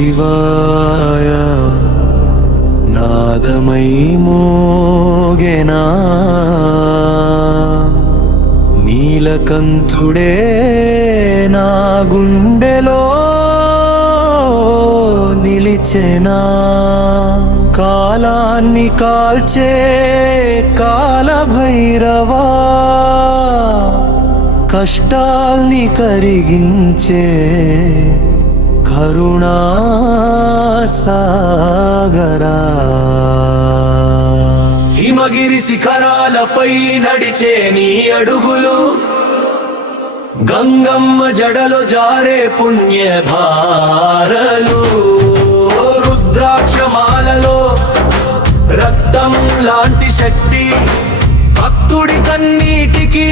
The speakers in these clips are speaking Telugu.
శివాయ నాదమై మోగెనా నీలకంఠుడే నా గుండెలో నిలిచెనా కాలాన్ని కాల్చే కాలభైరవా కష్టాల్ని కరిగించే కరుణా సాగరా హిమగిరి శిఖరాలపై నడిచే నీ అడుగులు గంగమ్మ జడలో జారే పుణ్య భారలు రుద్రాక్షమాలలో రక్తం లాంటి శక్తి భక్తుడి కన్నీటికి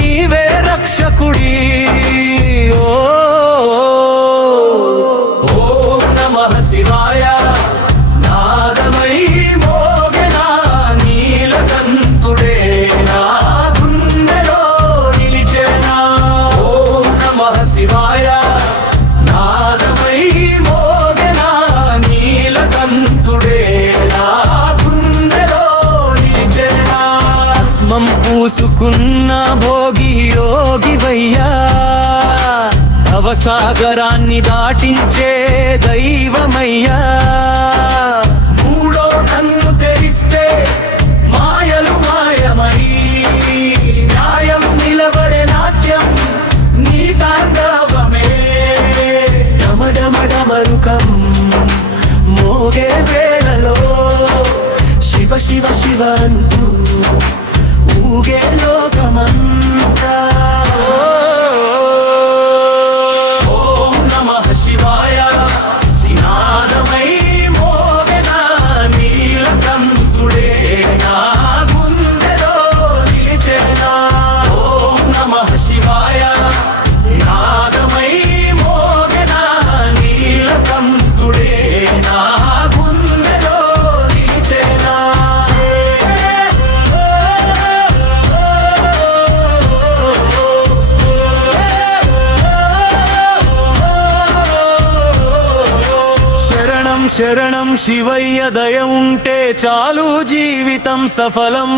నీవే రక్షకుడి ఓం నమః శివాయ నాదమై మోగెనా నీలకంఠుడే నా గుండెలో నిలిచెనా ఓం నమః శివాయ నాదమై మోగెనా నీలకంఠుడే నా గుండెలో నిలిచెనా భస్మం పూసుకున్న భోగి యోగివయ్యా అవసాగరాన్ని దాటించే దైవమయ్యా మూడో కన్ను తెరిస్తే మాయలు మాయమై న్యాయం నిలబడే నాట్యం నీ తాండవమే డమడమడమరుకం మోగే వేళలో శివ శివ శివ అంటూ ఊగే లోకమంతా శరణం శివయ్య దయ ఉంటే చాలు జీవితం సఫలం